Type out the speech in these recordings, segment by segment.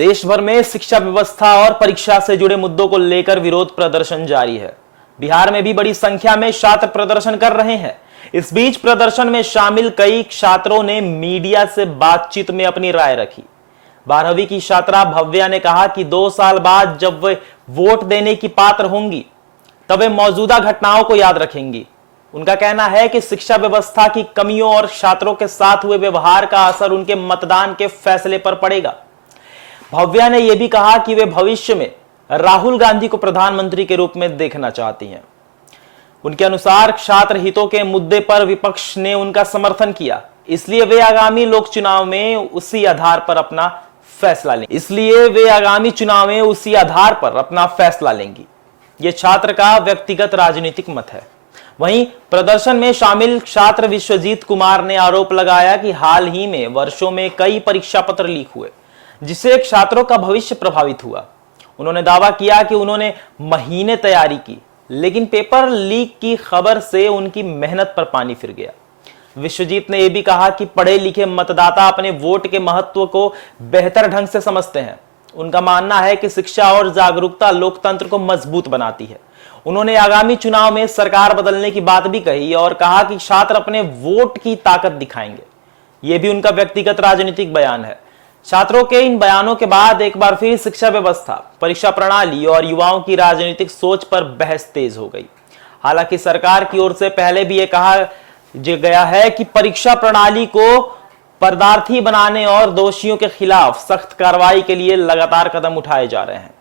देश भर में शिक्षा व्यवस्था और परीक्षा से जुड़े मुद्दों को लेकर विरोध प्रदर्शन जारी है। बिहार में भी बड़ी संख्या में छात्र प्रदर्शन कर रहे हैं। इस बीच प्रदर्शन में शामिल कई छात्रों ने मीडिया से बातचीत में अपनी राय रखी। 12वीं की छात्रा भव्या ने कहा कि 2 साल बाद जब वे वोट देने की पात्र होंगी तब वे मौजूदा घटनाओं को याद रखेंगी। उनका कहना है कि शिक्षा व्यवस्था की कमियों और छात्रों के साथ हुए व्यवहार का असर उनके मतदान के फैसले पर पड़ेगा। भव्या ने यह भी कहा कि वे भविष्य में राहुल गांधी को प्रधानमंत्री के रूप में देखना चाहती हैं। उनके अनुसार छात्र हितों के मुद्दे पर विपक्ष ने उनका समर्थन किया, इसलिए वे आगामी लोक चुनाव में उसी आधार पर अपना फैसला लेंगी। यह छात्र का व्यक्तिगत राजनीतिक मत है। वहीं प्रदर्शन में शामिल छात्र विश्वजीत कुमार ने आरोप लगाया कि हाल ही में वर्षों में कई परीक्षा पत्र लीक हुए, जिससे छात्रों का भविष्य प्रभावित हुआ। उन्होंने दावा किया कि उन्होंने महीने तैयारी की, लेकिन पेपर लीक की खबर से उनकी मेहनत पर पानी फिर गया। विश्वजीत ने यह भी कहा कि पढ़े लिखे मतदाता अपने वोट के महत्व को बेहतर ढंग से समझते हैं। उनका मानना है कि शिक्षा और जागरूकता लोकतंत्र को मजबूत बनाती है। उन्होंने आगामी चुनाव में सरकार बदलने की बात भी कही और कहा कि छात्र अपने वोट की ताकत दिखाएंगे। यह भी उनका व्यक्तिगत राजनीतिक बयान है। छात्रों के इन बयानों के बाद एक बार फिर शिक्षा व्यवस्था, परीक्षा प्रणाली और युवाओं की राजनीतिक सोच पर बहस तेज हो गई। हालांकि सरकार की ओर से पहले भी यह कहा गया है कि परीक्षा प्रणाली को पारदर्शी बनाने और दोषियों के खिलाफ सख्त कार्रवाई के लिए लगातार कदम उठाए जा रहे हैं।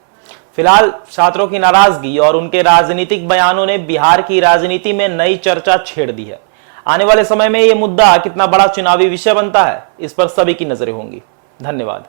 फिलहाल छात्रों की नाराजगी और उनके राजनीतिक बयानों ने बिहार की राजनीति में नई चर्चा छेड़ दी है। आने वाले समय में यह मुद्दा कितना बड़ा चुनावी विषय बनता है, इस पर सभी की नजरें होंगी। धन्यवाद।